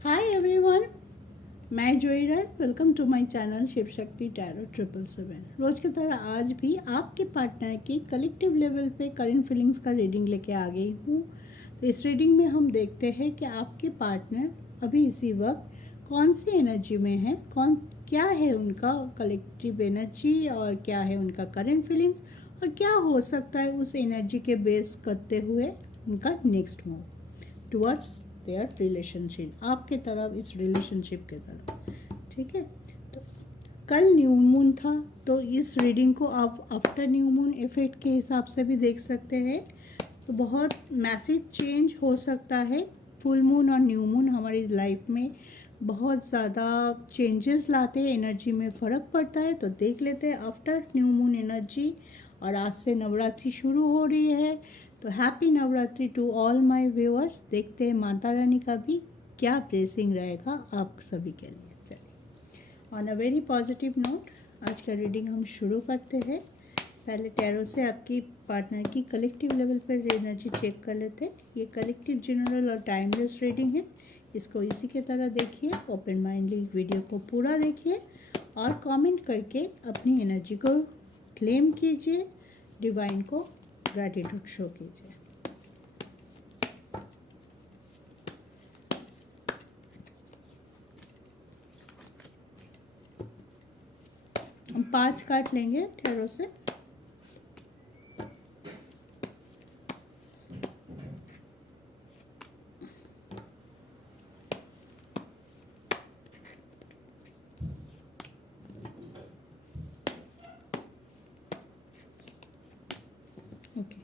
हाय everyone, मैं Joira. Welcome to my channel Shiv Shakti tarot 777। रोज़ की तरह आज भी आपके पार्टनर की कलेक्टिव लेवल पे करंट फीलिंग्स का रीडिंग लेके आ गई हूँ। तो इस रीडिंग में हम देखते हैं कि आपके पार्टनर अभी इसी वक्त कौन सी एनर्जी में है, क्या है उनका कलेक्टिव एनर्जी और क्या है उनका करंट फीलिंग्स और क्या हो सकता है उस एनर्जी के बेस करते हुए उनका next move towards their relationship, आपके तरफ, इस रिलेशनशिप के तरफ। ठीक है, तो कल न्यू मून था, तो इस रीडिंग को आप आफ्टर न्यू मून इफेक्ट के हिसाब से भी देख सकते हैं। तो बहुत मैसिव चेंज हो सकता है। फुल मून और न्यू मून हमारी लाइफ में बहुत ज़्यादा चेंजेस लाते हैं, एनर्जी में फ़र्क पड़ता है। तो देख लेते हैं आफ्टर न्यू मून एनर्जी। और आज से नवरात्रि शुरू हो रही है, तो happy Navratri to all my viewers. देखते हैं माता रानी का भी क्या ब्लेसिंग रहेगा आप सभी के लिए। चलिए, on a very positive note आज का रीडिंग हम शुरू करते हैं। पहले टैरो से आपकी पार्टनर की कलेक्टिव लेवल पर एनर्जी चेक कर लेते हैं। ये कलेक्टिव, जनरल और टाइमलेस रीडिंग है। इसको इसी के तरह देखिए, ओपन माइंडली वीडियो को पूरा देखिए और कमेंट करके अपनी एनर्जी को क्लेम कीजिए, डिवाइन को ग्रैटिट्यूड शो कीजिए। हम 5 कार्ड लेंगे टैरो से। Okay,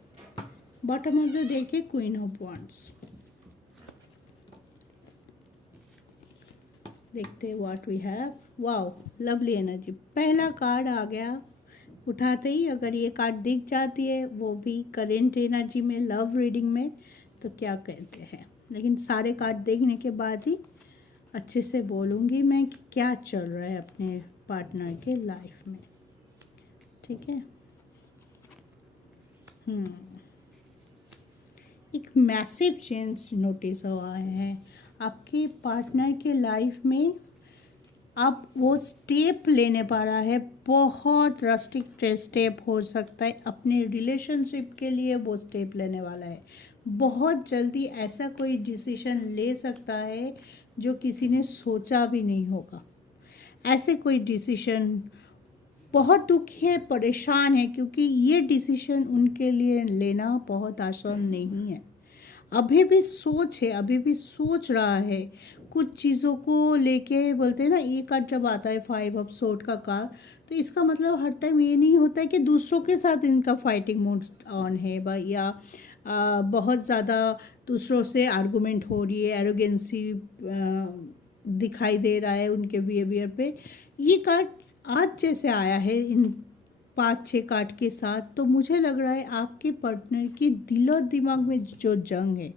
bottom of the deck है क्वीन ऑफ वॉन्ड्स। देखते हैं what we have. Wow, lovely energy. पहला कार्ड आ गया उठाते ही। अगर ये कार्ड दिख जाती है, वो भी करेंट एनर्जी में, लव रीडिंग में, तो क्या कहते हैं। लेकिन सारे कार्ड देखने के बाद ही अच्छे से बोलूँगी मैं कि क्या चल रहा है अपने पार्टनर के लाइफ में। ठीक है। एक मैसिव चेंज नोटिस हुआ है आपके पार्टनर के लाइफ में। अब वो स्टेप लेने वाला है, बहुत ड्रास्टिक स्टेप हो सकता है अपने रिलेशनशिप के लिए। वो स्टेप लेने वाला है बहुत जल्दी। ऐसा कोई डिसीजन ले सकता है जो किसी ने सोचा भी नहीं होगा। ऐसे कोई डिसीजन, बहुत दुखी है, परेशान है, क्योंकि ये डिसीजन उनके लिए लेना बहुत आसान नहीं है। अभी भी सोच है, अभी भी सोच रहा है कुछ चीज़ों को लेके। बोलते हैं ना, ये कार्ड जब आता है 5 ऑफ सोर्ड का कार्ड, तो इसका मतलब हर टाइम ये नहीं होता है कि दूसरों के साथ इनका फाइटिंग मोड ऑन है या बहुत ज़्यादा दूसरों से आर्गुमेंट हो रही है, एरोगेंसी दिखाई दे रहा है उनके बिहेवियर पे। ये कार्ड आज जैसे आया है इन 5-6 कार्ड के साथ, तो मुझे लग रहा है आपके पार्टनर की दिल और दिमाग में जो जंग है,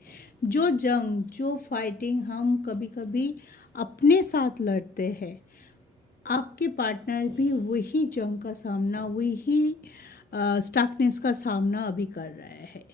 जो फाइटिंग हम कभी कभी अपने साथ लड़ते हैं, आपके पार्टनर भी वही जंग का सामना, वही स्टकनेस का सामना अभी कर रहा है।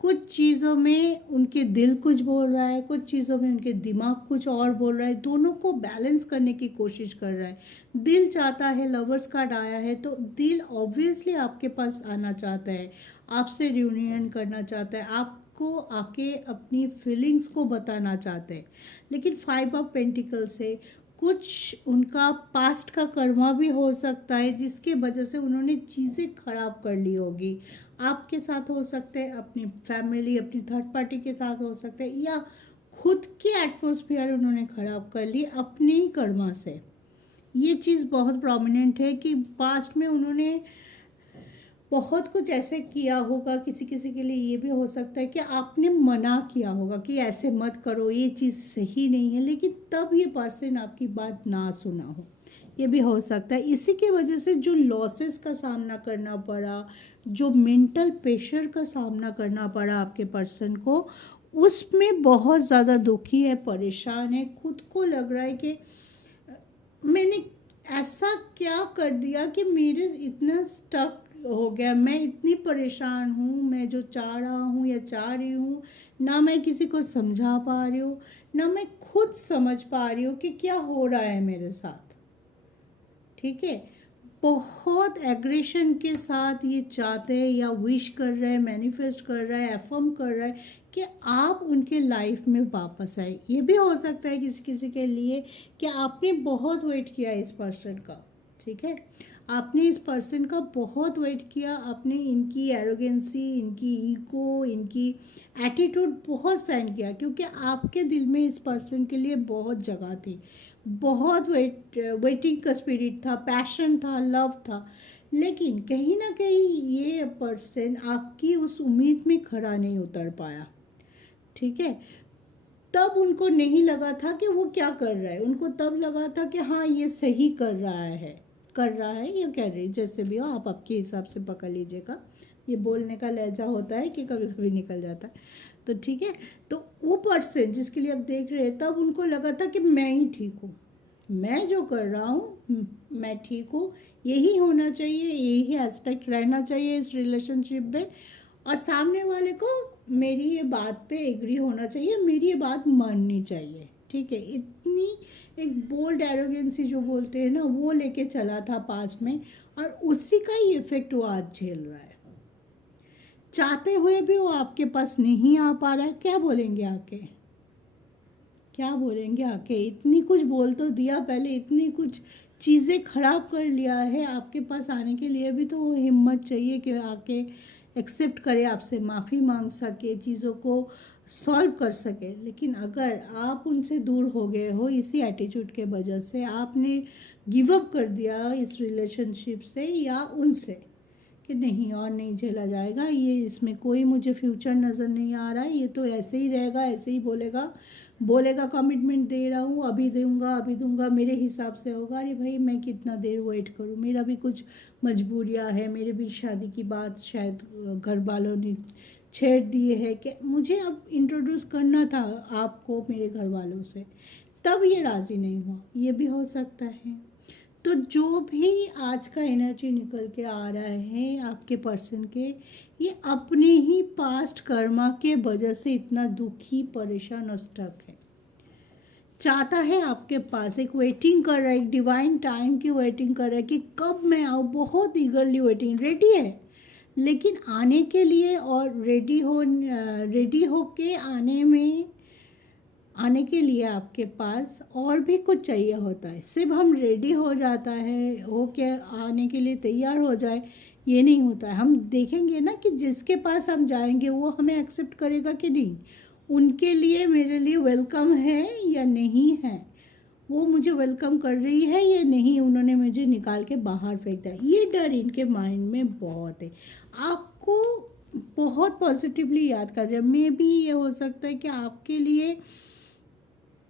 कुछ चीज़ों में उनके दिल कुछ बोल रहा है, कुछ चीज़ों में उनके दिमाग कुछ और बोल रहा है। दोनों को बैलेंस करने की कोशिश कर रहा है। दिल चाहता है, लवर्स कार्ड आया है, तो दिल ऑब्वियसली आपके पास आना चाहता है, आपसे रियूनियन करना चाहता है, आपको आके अपनी फीलिंग्स को बताना चाहते हैं। लेकिन 5 ऑफ पेंटिकल से कुछ उनका पास्ट का कर्मा भी हो सकता है, जिसके वजह से उन्होंने चीज़ें खराब कर ली होगी। आपके साथ हो सकते हैं, अपनी फैमिली, अपनी थर्ड पार्टी के साथ हो सकते हैं, या खुद की एटमॉस्फेयर उन्होंने ख़राब कर ली अपने ही कर्मा से। ये चीज़ बहुत प्रोमिनेंट है कि पास्ट में उन्होंने बहुत कुछ ऐसे किया होगा। किसी किसी के लिए ये भी हो सकता है कि आपने मना किया होगा कि ऐसे मत करो, ये चीज़ सही नहीं है, लेकिन तब ये पर्सन आपकी बात ना सुना हो, ये भी हो सकता है। इसी की वजह से जो लॉसेस का सामना करना पड़ा, जो मेंटल प्रेशर का सामना करना पड़ा आपके पर्सन को, उसमें बहुत ज़्यादा दुखी है, परेशान है। खुद को लग रहा है कि मैंने ऐसा क्या कर दिया कि मेरे इतना स्टक हो गया, मैं इतनी परेशान हूँ। मैं जो चाह रहा हूँ या चाह रही हूँ, ना मैं किसी को समझा पा रही हूँ, ना मैं खुद समझ पा रही हूँ कि क्या हो रहा है मेरे साथ। ठीक है, बहुत एग्रेशन के साथ ये चाहते हैं या विश कर रहे हैं, मैनिफेस्ट कर रहा है, एफर्म कर रहा है कि आप उनके लाइफ में वापस आए। ये भी हो सकता है किसी किसी के लिए कि आपने बहुत वेट किया इस पर्सन का। ठीक है, आपने इस पर्सन का बहुत वेट किया, आपने इनकी एरोगेंसी, इनकी ईगो, इनकी एटीट्यूड बहुत सहन किया, क्योंकि आपके दिल में इस पर्सन के लिए बहुत जगह थी, बहुत वेटिंग का स्पिरिट था, पैशन था, लव था। लेकिन कहीं ना कहीं ये पर्सन आपकी उस उम्मीद में खड़ा नहीं उतर पाया। ठीक है, तब उनको नहीं लगा था कि वो क्या कर रहा है, उनको तब लगा था कि हाँ ये सही कर रहा है या कर रही, जैसे भी हो आप आपके हिसाब से पकड़ लीजिएगा। ये बोलने का लहजा होता है कि कभी कभी निकल जाता है। तो ठीक है, तो वो पर्सन जिसके लिए आप देख रहे हैं, तब उनको लगा था कि मैं ही ठीक हूँ, मैं जो कर रहा हूँ मैं ठीक हूँ, यही होना चाहिए, यही एस्पेक्ट रहना चाहिए इस रिलेशनशिप में, और सामने वाले को मेरी ये बात पे एग्री होना चाहिए, मेरी ये बात माननी चाहिए। ठीक है, इतनी एक बोल्ड एरोगेंसी जो बोलते हैं ना, वो लेके चला था पास्ट में, और उसी का ही इफेक्ट वो आज झेल रहा है। चाहते हुए भी वो आपके पास नहीं आ पा रहा है। क्या बोलेंगे आके, क्या बोलेंगे आके, इतनी कुछ बोल तो दिया पहले, इतनी कुछ चीज़ें खराब कर लिया है, आपके पास आने के लिए भी तो वो हिम्मत चाहिए कि आके एक्सेप्ट करे, आपसे माफ़ी मांग सके, चीज़ों को सॉल्व कर सके। लेकिन अगर आप उनसे दूर हो गए हो इसी एटीट्यूड के वजह से, आपने गिव अप कर दिया इस रिलेशनशिप से या उनसे कि नहीं और नहीं झेला जाएगा, ये इसमें कोई मुझे फ्यूचर नज़र नहीं आ रहा है, ये तो ऐसे ही रहेगा, ऐसे ही बोलेगा बोलेगा कमिटमेंट दे रहा हूँ, अभी दूंगा, मेरे हिसाब से होगा। अरे भाई मैं कितना देर वेट करूँ, मेरा भी कुछ मजबूरियाँ है, मेरे भी शादी की बात शायद घर वालों ने छेड़ दिए है कि मुझे अब इंट्रोड्यूस करना था आपको मेरे घर वालों से, तब ये राज़ी नहीं हुआ, ये भी हो सकता है। तो जो भी आज का एनर्जी निकल के आ रहा है आपके पर्सन के, ये अपने ही पास्ट कर्मा के वजह से इतना दुखी, परेशान और स्टक है। चाहता है आपके पास, एक वेटिंग कर रहा है, एक डिवाइन टाइम की वेटिंग कर रहा है कि कब मैं आऊँ, बहुत ईगरली वेटिंग, रेडी है, लेकिन आने के लिए और रेडी हो के आने के लिए आपके पास और भी कुछ चाहिए होता है। सिर्फ हम रेडी हो जाता है, हो के आने के लिए तैयार हो जाए, ये नहीं होता है। हम देखेंगे ना कि जिसके पास हम जाएंगे वो हमें एक्सेप्ट करेगा कि नहीं, उनके लिए मेरे लिए वेलकम है या नहीं है, वो मुझे वेलकम कर रही है या नहीं, उन्होंने मुझे निकाल के बाहर फेंक दिया, ये डर इनके माइंड में बहुत है। आपको बहुत पॉजिटिवली याद कर जाए, मे भी ये हो सकता है कि आपके लिए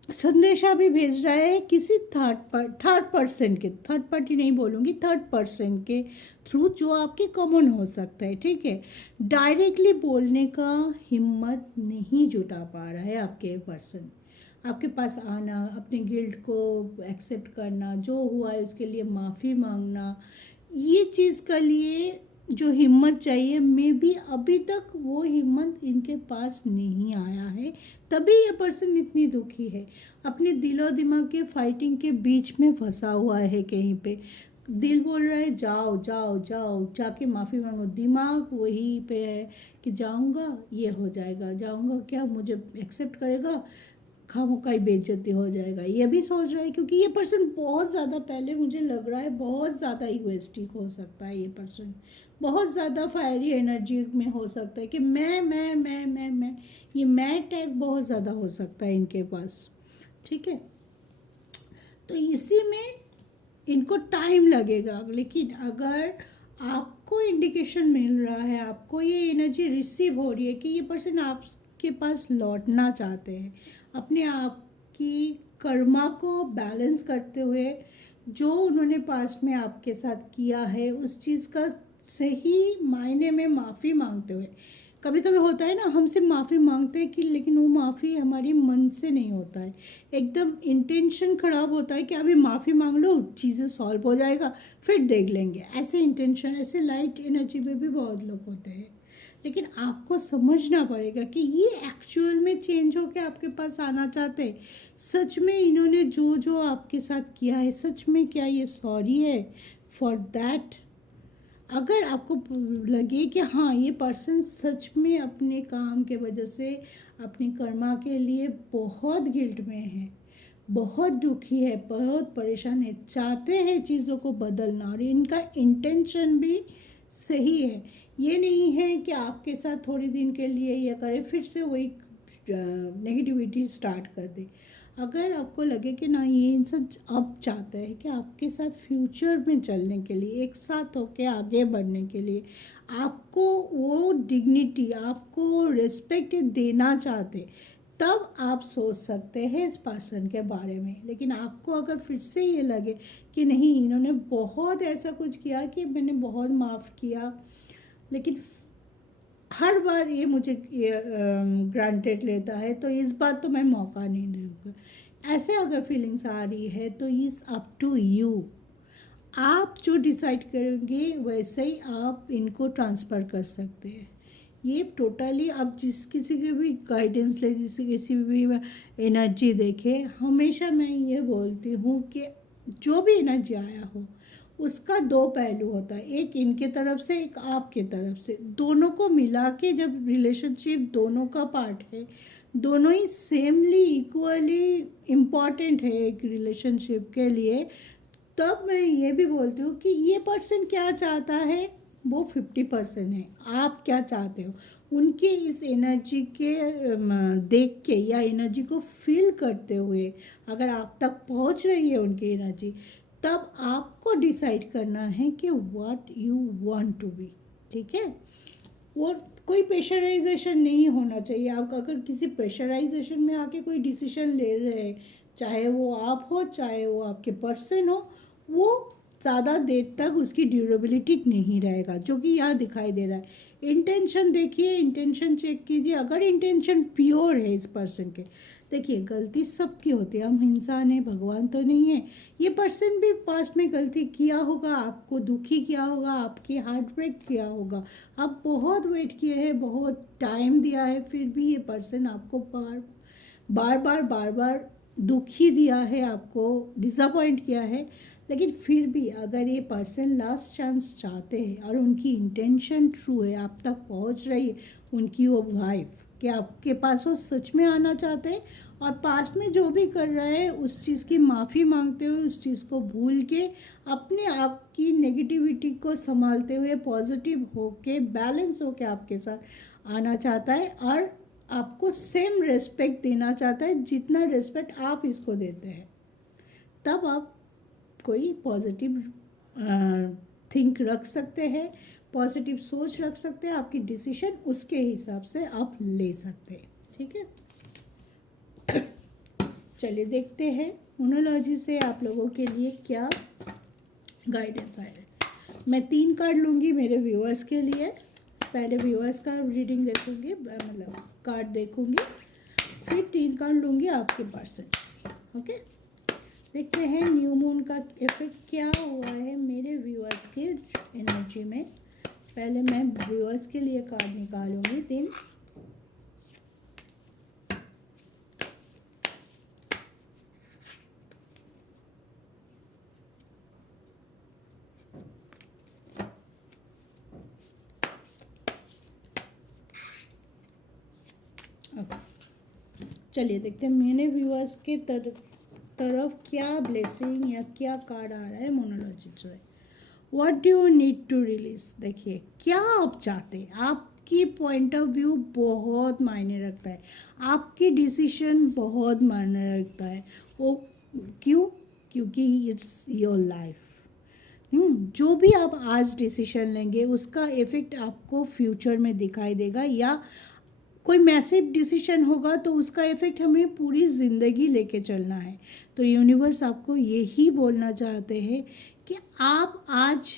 संदेशा भी भेज रहा है किसी थर्ड पार्टी नहीं बोलूँगी, थर्ड पर्सन के थ्रू, जो आपके कॉमन हो सकता है। ठीक है, डायरेक्टली बोलने का हिम्मत नहीं जुटा पा रहा है आपके पर्सन, आपके पास आना, अपने गिल्ट को एक्सेप्ट करना, जो हुआ है उसके लिए माफ़ी मांगना, ये चीज़ के लिए जो हिम्मत चाहिए, मे बी अभी तक वो हिम्मत इनके पास नहीं आया है, तभी ये पर्सन इतनी दुखी है, अपने दिलो दिमाग के फाइटिंग के बीच में फंसा हुआ है। कहीं पे दिल बोल रहा है जाओ जाओ जाओ, जाके माफ़ी मांगो, दिमाग वही पे है कि जाऊंगा ये हो जाएगा, जाऊंगा क्या मुझे एक्सेप्ट करेगा, खामों ही बेइज्जती हो जाएगा, ये भी सोच रहा है। क्योंकि ये पर्सन बहुत ज़्यादा, पहले मुझे लग रहा है बहुत ज़्यादा इगोइस्टिक हो सकता है, ये पर्सन बहुत ज़्यादा फायरी एनर्जी में हो सकता है कि मैं, ये मैं टैग बहुत ज़्यादा हो सकता है इनके पास। ठीक है, तो इसी में इनको टाइम लगेगा, लेकिन अगर आपको इंडिकेशन मिल रहा है, आपको ये एनर्जी रिसीव हो रही है कि ये पर्सन आपके पास लौटना चाहते हैं, अपने आप की कर्मा को बैलेंस करते हुए, जो उन्होंने पास्ट में आपके साथ किया है उस चीज़ का सही मायने में माफ़ी मांगते हुए। कभी कभी होता है ना, हमसे माफ़ी मांगते हैं कि लेकिन वो माफ़ी हमारी मन से नहीं होता है, एकदम इंटेंशन ख़राब होता है कि अभी माफ़ी मांग लो, चीज़ें सॉल्व हो जाएगा, फिर देख लेंगे, ऐसे इंटेंशन, ऐसे लाइट एनर्जी में भी बहुत लोग होते हैं। लेकिन आपको समझना पड़ेगा कि ये एक्चुअल में चेंज होके आपके पास आना चाहते हैं। सच में इन्होंने जो जो आपके साथ किया है, सच में क्या ये सॉरी है फॉर दैट? अगर आपको लगे कि हाँ ये पर्सन सच में अपने काम के वजह से, अपने कर्मा के लिए बहुत गिल्ट में है, बहुत दुखी है, बहुत परेशान है, चाहते हैं चीज़ों को बदलना और इनका इंटेंशन भी सही है, ये नहीं है कि आपके साथ थोड़ी दिन के लिए ये करे फिर से वही नेगेटिविटी स्टार्ट कर दे। अगर आपको लगे कि ना ये इंसान अब चाहता है कि आपके साथ फ्यूचर में चलने के लिए, एक साथ होके आगे बढ़ने के लिए, आपको वो डिग्निटी, आपको रिस्पेक्ट देना चाहते, तब आप सोच सकते हैं इस पर्सन के बारे में। लेकिन आपको अगर फिर से ये लगे कि नहीं इन्होंने बहुत ऐसा कुछ किया कि मैंने बहुत माफ़ किया, लेकिन हर बार ये मुझे ग्रांटेड लेता है, तो इस बार तो मैं मौका नहीं दूँगा, ऐसे अगर फीलिंग्स आ रही है तो इज़ अप टू यू। आप जो डिसाइड करेंगे वैसे ही आप इनको ट्रांसफ़र कर सकते हैं। ये टोटली आप जिस किसी के भी गाइडेंस ले, जिस किसी भी एनर्जी देखे, हमेशा मैं ये बोलती हूँ कि जो भी एनर्जी आया हो उसका दो पहलू होता है, एक इनके तरफ से, एक आपके तरफ से। दोनों को मिला के जब रिलेशनशिप दोनों का पार्ट है, दोनों ही सेमली इक्वली इम्पॉर्टेंट है एक रिलेशनशिप के लिए, तब मैं ये भी बोलती हूँ कि ये पर्सन क्या चाहता है वो 50% है, आप क्या चाहते हो। उनके इस एनर्जी के देख के या एनर्जी को फील करते हुए अगर आप तक पहुँच रही है उनकी एनर्जी, तब आपको डिसाइड करना है कि what you want to be. ठीक है, वो कोई प्रेशराइजेशन नहीं होना चाहिए। आप अगर किसी प्रेशराइजेशन में आके कोई डिसीजन ले रहे हैं, चाहे वो आप हो चाहे वो आपके पर्सन हो, वो ज़्यादा देर तक उसकी ड्यूरेबिलिटी नहीं रहेगा, जो कि यहाँ दिखाई दे रहा है। इंटेंशन देखिए, इंटेंशन चेक कीजिए। अगर इंटेंशन प्योर है इस पर्सन के, देखिए गलती सबकी होती है, हम इंसान हैं, भगवान तो नहीं है। ये पर्सन भी पास्ट में गलती किया होगा, आपको दुखी किया होगा, आपकी हार्ट ब्रेक किया होगा, आप बहुत वेट किए हैं, बहुत टाइम दिया है, फिर भी ये पर्सन आपको बार बार दुखी दिया है, आपको डिसअपॉइंट किया है। लेकिन फिर भी अगर ये पर्सन लास्ट चांस चाहते हैं और उनकी इंटेंशन ट्रू है, आप तक पहुंच रही है उनकी वो वाइफ कि आपके पास वो सच में आना चाहते हैं और पास्ट में जो भी कर रहे हैं उस चीज़ की माफ़ी मांगते हुए, उस चीज़ को भूल के, अपने आप की नेगेटिविटी को संभालते हुए पॉजिटिव होके, बैलेंस होके आपके साथ आना चाहता है और आपको सेम रिस्पेक्ट देना चाहता है जितना रिस्पेक्ट आप इसको देते हैं। तब आप कोई पॉजिटिव थिंक रख सकते हैं, पॉजिटिव सोच रख सकते हैं, आपकी डिसीजन उसके हिसाब से आप ले सकते हैं। ठीक है, चलिए देखते हैं मोनोलॉजी से आप लोगों के लिए क्या गाइडेंस आया है। मैं 3 कार्ड लूँगी मेरे व्यूअर्स के लिए। पहले व्यूअर्स का रीडिंग देखूँगी, मतलब कार्ड देखूँगी, फिर 3 कार्ड लूँगी आपके पर्सन। ओके, देखते हैं न्यू मून का इफेक्ट क्या हुआ है मेरे व्यूअर्स के एनर्जी में। पहले मैं व्यूअर्स के लिए कार्ड निकालूंगी 3। चलिए देखते हैं मैंने व्यूअर्स के तरफ क्या ब्लेसिंग या क्या कार्ड आ रहा है मोनोलॉजी से। What do you need to release. देखिए क्या आप चाहते हैं, आपकी पॉइंट ऑफ व्यू बहुत मायने रखता है, आपकी डिसीजन बहुत मायने रखता है। वो क्यों? क्योंकि इट्स योर लाइफ। जो भी आप आज डिसीजन लेंगे उसका इफ़ेक्ट आपको फ्यूचर में दिखाई देगा, या कोई मैसिव डिसीजन होगा तो उसका इफ़ेक्ट हमें पूरी ज़िंदगी लेके चलना है। तो यूनिवर्स आपको यही बोलना चाहते हैं कि आप आज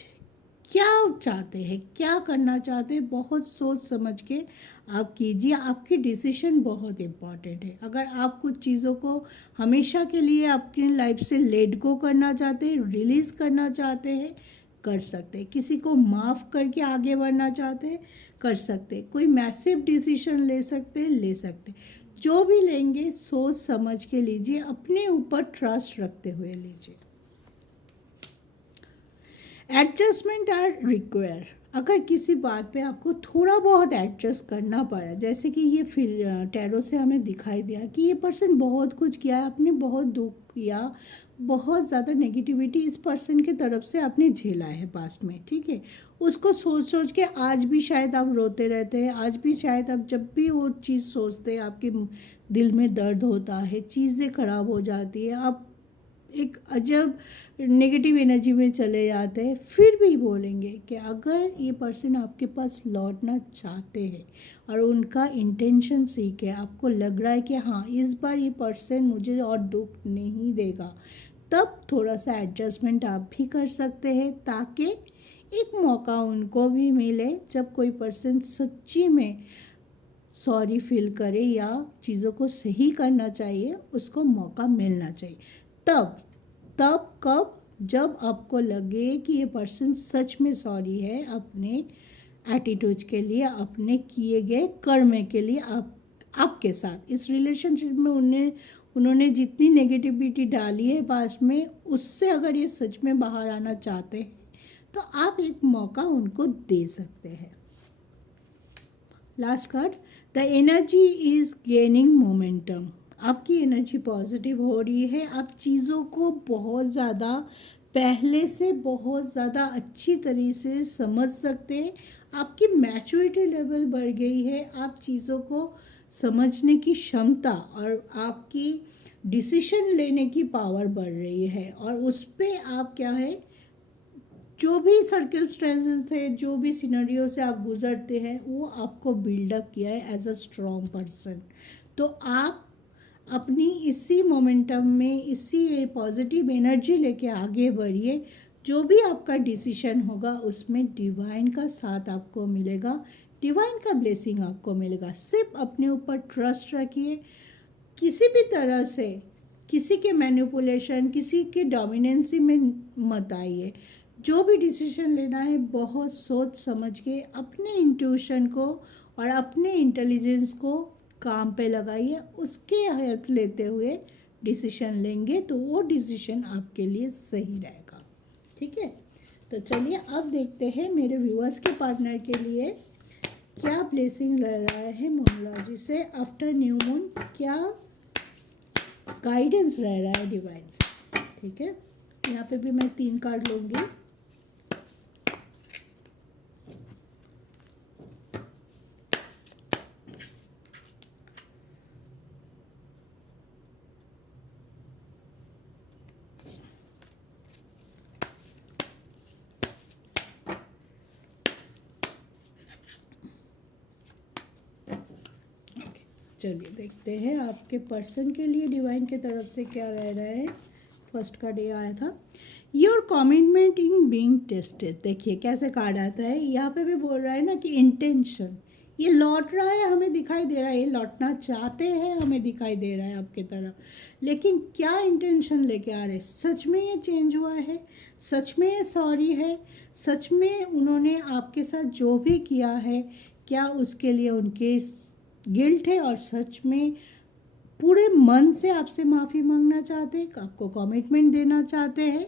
क्या चाहते हैं, क्या करना चाहते हैं, बहुत सोच समझ के आप कीजिए। आपकी डिसीजन बहुत इम्पॉर्टेंट है। अगर आप कुछ चीज़ों को हमेशा के लिए अपनी लाइफ से लेट गो करना चाहते हैं, रिलीज़ करना चाहते हैं, कर सकते हैं। किसी को माफ़ करके आगे बढ़ना चाहते हैं, कर सकते, कोई मैसिव डिसीजन ले सकते। जो भी लेंगे सोच समझ के लीजिए, अपने ऊपर ट्रस्ट रखते हुए लीजिए। Adjustment are require. अगर किसी बात पे आपको थोड़ा बहुत एडजस्ट करना पड़ा, जैसे कि ये फिर टैरो से हमें दिखाई दिया कि ये पर्सन बहुत कुछ किया है, आपने बहुत दुख किया, बहुत ज़्यादा नेगेटिविटी इस पर्सन की तरफ से आपने झेला है पास्ट में, ठीक है। उसको सोच सोच के आज भी शायद आप रोते रहते हैं, आज भी शायद आप जब भी वो चीज़ सोचते हैं आपके दिल में दर्द होता है, चीज़ें खराब हो जाती है, आप एक अजब नेगेटिव एनर्जी में चले जाते हैं। फिर भी बोलेंगे कि अगर ये पर्सन आपके पास लौटना चाहते हैं और उनका इंटेंशन सीख है, आपको लग रहा है कि हाँ इस बार ये पर्सन मुझे और दुख नहीं देगा, तब थोड़ा सा एडजस्टमेंट आप भी कर सकते हैं, ताकि एक मौका उनको भी मिले जब कोई पर्सन सच्ची में सॉरी फील करे या चीज़ों को सही करना चाहिए, उसको मौका मिलना चाहिए। तब तब कब? जब आपको लगे कि ये पर्सन सच में सॉरी है अपने एटीट्यूड के लिए, अपने किए गए कर्म के लिए, आपके साथ इस रिलेशनशिप में उन्होंने जितनी नेगेटिविटी डाली है पास्ट में, उससे अगर ये सच में बाहर आना चाहते हैं तो आप एक मौका उनको दे सकते हैं। Last card, the energy is gaining momentum. आपकी एनर्जी पॉजिटिव हो रही है, आप चीज़ों को बहुत ज़्यादा पहले से बहुत ज़्यादा अच्छी तरीके से समझ सकते हैं, आपकी मैच्योरिटी लेवल बढ़ गई है, आप चीज़ों को समझने की क्षमता और आपकी डिसीजन लेने की पावर बढ़ रही है, और उस पर आप क्या है, जो भी सर्कमस्टेंसेस थे, जो भी सिनेरियो से आप गुजरते हैं, वो आपको बिल्डअप किया है एज अ स्ट्रॉन्ग पर्सन। तो आप अपनी इसी मोमेंटम में, इसी पॉजिटिव एनर्जी लेके आगे बढ़िए। जो भी आपका डिसीजन होगा उसमें डिवाइन का साथ आपको मिलेगा, डिवाइन का ब्लेसिंग आपको मिलेगा। सिर्फ अपने ऊपर ट्रस्ट रखिए, किसी भी तरह से किसी के मैनिपुलेशन, किसी के डोमिनेंसी में मत आइए। जो भी डिसीजन लेना है बहुत सोच समझ के अपने इंट्यूशन को और अपने इंटेलिजेंस को काम पे लगाइए, उसके हेल्प लेते हुए डिसीजन लेंगे तो वो डिसीजन आपके लिए सही रहेगा, ठीक है। तो चलिए अब देखते हैं मेरे व्यूअर्स के पार्टनर के लिए क्या ब्लेसिंग रह रहा है मोनोलॉजी से आफ्टर न्यू मून, क्या गाइडेंस रह रहा है डिवाइन से, ठीक है। यहाँ पे भी मैं 3 कार्ड लूँगी। चलिए देखते हैं आपके पर्सन के लिए डिवाइन की तरफ से क्या रह रहा है। फर्स्ट कार्ड ये आया था, your commitment in being tested. देखिए कैसे कार्ड आता है, यहाँ पे भी बोल रहा है ना कि इंटेंशन, ये लौट रहा है, हमें दिखाई दे रहा है, ये लौटना चाहते हैं, हमें दिखाई दे रहा है आपके तरफ, लेकिन क्या इंटेंशन लेके आ रहे हैं? सच में ये चेंज हुआ है, सच में ये सॉरी है, सच में उन्होंने आपके साथ जो भी किया है क्या उसके लिए उनके गिल्ट है, और सच में पूरे मन से आपसे माफ़ी मांगना चाहते हैं, आपको कमिटमेंट देना चाहते हैं।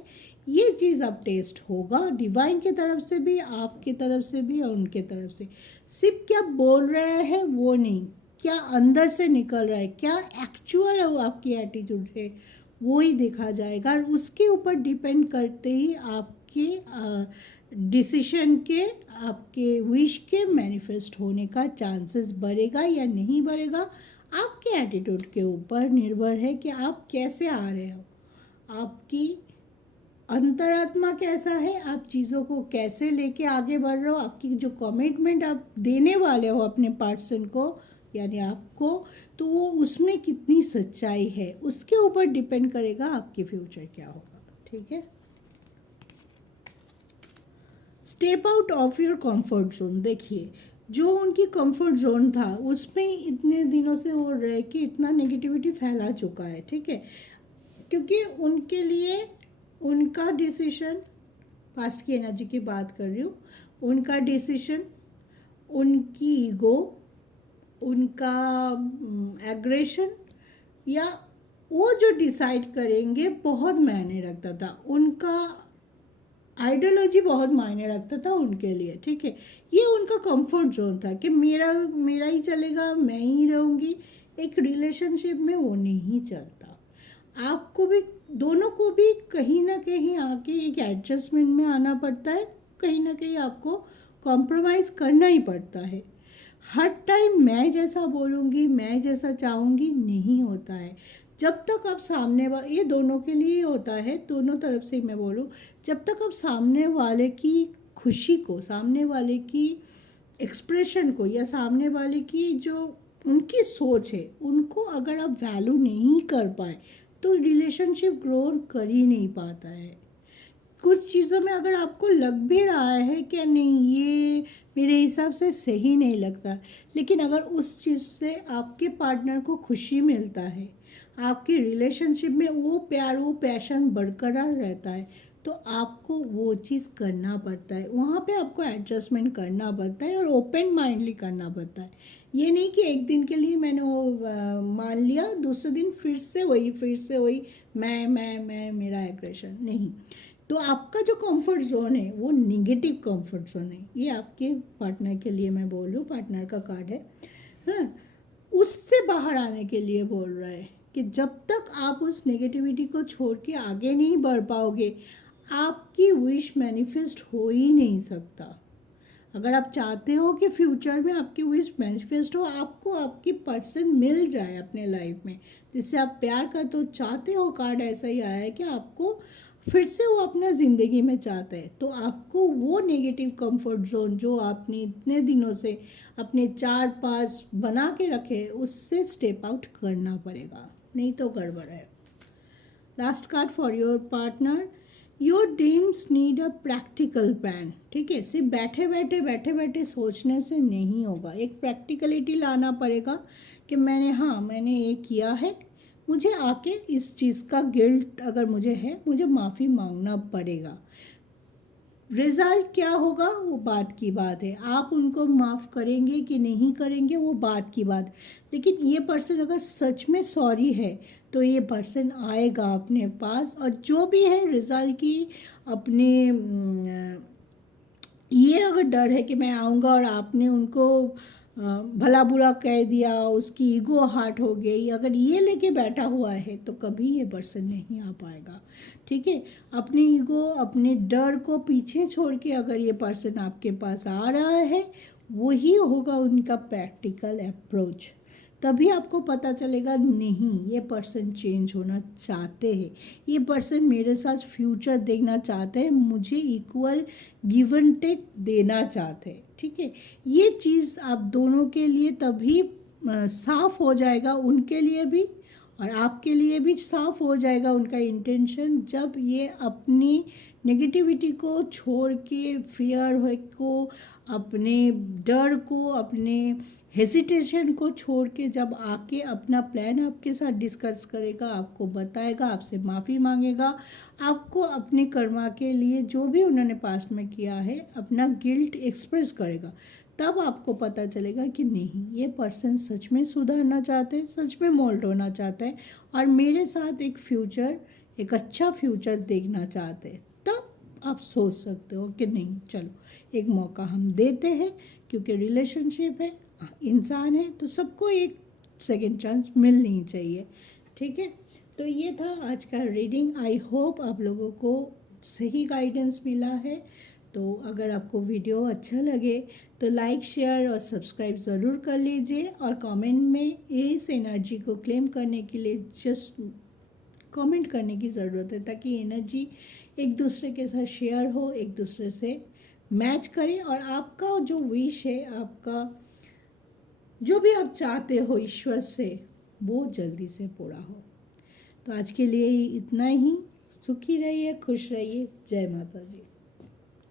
ये चीज़ अब टेस्ट होगा डिवाइन की तरफ से भी, आपकी तरफ से भी और उनके तरफ से। सिर्फ क्या बोल रहे हैं वो नहीं, क्या अंदर से निकल रहा है, क्या एक्चुअल आपकी एटीट्यूड है, वो ही देखा जाएगा, और उसके ऊपर डिपेंड करते ही आपके डिसीजन के, आपके विश के मैनिफेस्ट होने का चांसेस बढ़ेगा या नहीं बढ़ेगा, आपके एटीट्यूड के ऊपर निर्भर है कि आप कैसे आ रहे हो, आपकी अंतरात्मा कैसा है, आप चीज़ों को कैसे लेके आगे बढ़ रहे हो, आपकी जो कमिटमेंट आप देने वाले हो अपने पर्सन को यानी आपको, तो वो उसमें कितनी सच्चाई है, उसके ऊपर डिपेंड करेगा आपकी फ्यूचर क्या होगा, ठीक है। Step out of your comfort zone. देखिए जो उनकी कंफर्ट जोन था उसमें इतने दिनों से वो रह के इतना नेगेटिविटी फैला चुका है, ठीक है, क्योंकि उनके लिए उनका डिसीजन, पास्ट की एनर्जी की बात कर रही हूँ, उनका डिसीजन उनकी ईगो, उनका एग्रेशन, या वो जो डिसाइड करेंगे बहुत मायने रखता था। उनका आइडियोलॉजी बहुत मायने रखता था उनके लिए, ठीक है। ये उनका कंफर्ट जोन था कि मेरा मेरा ही चलेगा, मैं ही रहूँगी। एक रिलेशनशिप में वो नहीं चलता। आपको भी, दोनों को भी कहीं ना कहीं आके एक एडजस्टमेंट में आना पड़ता है, कहीं ना कहीं आपको कॉम्प्रोमाइज़ करना ही पड़ता है। हर टाइम मैं जैसा बोलूँगी, मैं जैसा चाहूँगी नहीं होता है। जब तक आप सामने ये दोनों के लिए ही होता है, दोनों तरफ से मैं बोलूँ, जब तक आप सामने वाले की खुशी को, सामने वाले की एक्सप्रेशन को, या सामने वाले की जो उनकी सोच है उनको अगर आप वैल्यू नहीं कर पाए तो रिलेशनशिप ग्रो कर ही नहीं पाता है। कुछ चीज़ों में अगर आपको लग भी रहा है कि नहीं ये मेरे हिसाब से सही नहीं लगता, लेकिन अगर उस चीज़ से आपके पार्टनर को खुशी मिलता है, आपकी रिलेशनशिप में वो प्यार, वो पैशन बरकरार रहता है, तो आपको वो चीज़ करना पड़ता है। वहाँ पे आपको एडजस्टमेंट करना पड़ता है और ओपन माइंडली करना पड़ता है। ये नहीं कि एक दिन के लिए मैंने वो मान लिया, दूसरे दिन फिर से वही मैं मेरा एग्रेशन नहीं। तो आपका जो कंफर्ट जोन है वो निगेटिव कंफर्ट जोन है। ये आपके पार्टनर के लिए मैं बोल रही हूँ, पार्टनर का कार्ड है। हाँ, उससे बाहर आने के लिए बोल रहा है कि जब तक आप उस नेगेटिविटी को छोड़ के आगे नहीं बढ़ पाओगे, आपकी विश मैनिफेस्ट हो ही नहीं सकता। अगर आप चाहते हो कि फ्यूचर में आपकी विश मैनिफेस्ट हो, आपको आपकी पर्सन मिल जाए अपने लाइफ में जिससे आप प्यार का तो चाहते हो, कार्ड ऐसा ही आया है कि आपको फिर से वो अपना ज़िंदगी में चाहता है, तो आपको वो नेगेटिव कंफर्ट जोन जो आपने इतने दिनों से अपने चार पास बना के रखे उससे स्टेप आउट करना पड़ेगा, नहीं तो गड़बड़ है। Last card for your partner, your dreams need a practical plan. ठीक है, सिर्फ बैठे बैठे सोचने से नहीं होगा, एक प्रैक्टिकलिटी लाना पड़ेगा कि मैंने ये किया है, मुझे आके इस चीज़ का गिल्ट अगर मुझे है, मुझे माफ़ी मांगना पड़ेगा। रिजल्ट क्या होगा वो बात की बात है, आप उनको माफ़ करेंगे कि नहीं करेंगे वो बात की बात। लेकिन ये पर्सन अगर सच में सॉरी है तो ये पर्सन आएगा अपने पास, और जो भी है रिजल्ट की अपने ये अगर डर है कि मैं आऊँगा और आपने उनको भला बुरा कह दिया, उसकी ईगो हार्ट हो गई, अगर ये लेके बैठा हुआ है तो कभी ये पर्सन नहीं आ पाएगा। ठीक है, अपनी ईगो, अपने डर को पीछे छोड़ के अगर ये पर्सन आपके पास आ रहा है, वही होगा उनका प्रैक्टिकल अप्रोच। तभी आपको पता चलेगा नहीं ये पर्सन चेंज होना चाहते हैं, ये पर्सन मेरे साथ फ्यूचर देखना चाहते हैं, मुझे इक्वल गिव एंड टेक देना चाहते हैं। ठीक है, ये चीज़ आप दोनों के लिए तभी साफ हो जाएगा, उनके लिए भी और आपके लिए भी साफ हो जाएगा उनका इंटेंशन, जब ये अपनी नेगेटिविटी को छोड़ के, फियर को, अपने डर को, अपने हेजिटेशन को छोड़ के जब आके अपना प्लान आपके साथ डिस्कस करेगा, आपको बताएगा, आपसे माफ़ी मांगेगा, आपको अपने कर्मा के लिए जो भी उन्होंने पास्ट में किया है अपना गिल्ट एक्सप्रेस करेगा, तब आपको पता चलेगा कि नहीं ये पर्सन सच में सुधरना चाहते हैं, सच में मोल्ड होना चाहता है और मेरे साथ एक फ्यूचर, एक अच्छा फ्यूचर देखना चाहते हैं। तब आप सोच सकते हो कि नहीं चलो एक मौका हम देते हैं, क्योंकि रिलेशनशिप है, इंसान है, तो सबको एक सेकेंड चांस मिलनी चाहिए। ठीक है, तो ये था आज का रीडिंग। आई होप आप लोगों को सही गाइडेंस मिला है। तो अगर आपको वीडियो अच्छा लगे तो लाइक, शेयर और सब्सक्राइब ज़रूर कर लीजिए, और कमेंट में इस एनर्जी को क्लेम करने के लिए जस्ट कमेंट करने की ज़रूरत है, ताकि एनर्जी एक दूसरे के साथ शेयर हो, एक दूसरे से मैच करें, और आपका जो विश है, आपका जो भी आप चाहते हो ईश्वर से, वो जल्दी से पूरा हो। तो आज के लिए इतना ही। सुखी रहिए, खुश रहिए। जय माता जी।